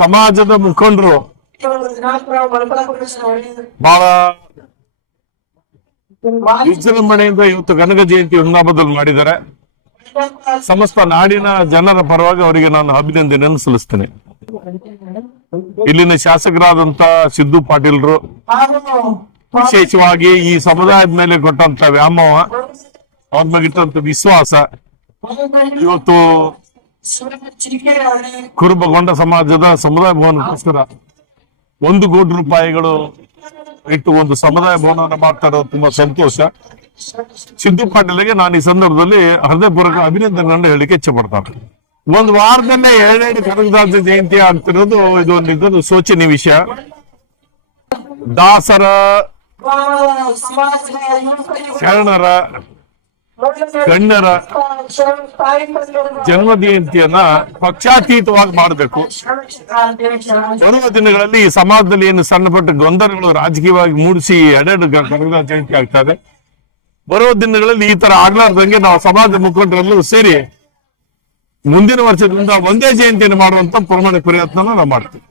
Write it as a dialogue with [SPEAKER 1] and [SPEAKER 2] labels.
[SPEAKER 1] ಸಮಾಜದ ಮುಖಂಡರು. ಬಹಳ ವಿಜೃಂಭಣೆಯಿಂದ ಇವತ್ತು ಕನಕ ಜಯಂತಿ ಹುಣ್ಣಾಬದಲ್ಲಿ ಮಾಡಿದ್ದಾರೆ. ಸಮಸ್ತ ನಾಡಿನ ಜನರ ಪರವಾಗಿ ಅವರಿಗೆ ನಾನು ಅಭಿನಂದನೆಯನ್ನು ಸಲ್ಲಿಸ್ತೇನೆ. ಇಲ್ಲಿನ ಶಾಸಕರಾದಂತ ಸಿದ್ದು ಪಾಟೀಲ್ರು, ವಿಶೇಷವಾಗಿ ಈ ಸಮುದಾಯದ ಮೇಲೆ ಕೊಟ್ಟಂತ ವ್ಯಾಮೋಹ, ಅವ್ರ ಮೇಲೆ ಇಟ್ಟಂತ ವಿಶ್ವಾಸ, ಇವತ್ತು ಕುರುಬಗೊಂಡ ಸಮಾಜದ ಸಮುದಾಯ ಭವನಕ್ಕೋಸ್ಕರ ಒಂದು ಕೋಟಿ ರೂಪಾಯಿಗಳು ಇಟ್ಟು ಒಂದು ಸಮುದಾಯ ಭವನವನ್ನು ಮಾಡ್ತಾ ತುಂಬಾ ಸಂತೋಷ. ಸಿದ್ದು ಪಾಟೀಲ್ಗೆ ನಾನು ಈ ಸಂದರ್ಭದಲ್ಲಿ ಹೃದಯಪೂರ್ವಕ ಅಭಿನಂದನೆಗಳನ್ನು ಹೇಳಿಕೆ ಇಚ್ಛೆ ಪಡ್ತಾರೆ ಒಂದು ವಾರದಲ್ಲೇ ಎರಡೆರಡು ಕನಕದಾಸ ಜಯಂತಿ ಆಗ್ತಿರೋದು ಇದೊಂದು ಇದೊಂದು ಶೋಚನೀಯ ವಿಷಯ. ದಾಸರ, ಶರಣರ ಗಣ್ಯರ ಜನ್ಮ ಜಯಂತಿಯನ್ನ ಪಕ್ಷಾತೀತವಾಗಿ ಮಾಡಬೇಕು. ಬರುವ ದಿನಗಳಲ್ಲಿ ಈ ಸಮಾಜದಲ್ಲಿ ಏನು ಸಣ್ಣ ಪುಟ್ಟ ಗೊಂದಲಗಳು ರಾಜಕೀಯವಾಗಿ ಮೂಡಿಸಿ ಎರಡೆರಡು ಗ- ಕನಕದಾಸ ಜಯಂತಿ ಇದೆ ಬರುವ ದಿನಗಳಲ್ಲಿ ಈ ತರ ಆಗ್ಲಾರ್ದಂಗೆ ನಾವು ಸಮಾಜ ಮುಖಂಡರೆಲ್ಲರೂ ಸೇರಿ ಮುಂದಿನ ವರ್ಷದಿಂದ ಒಂದೇ ಜಯಂತಿಯನ್ನು ಮಾಡುವಂತ ಪ್ರಮಾಣ ಪ್ರಯತ್ನ ನಾವು ಮಾಡ್ತೀವಿ.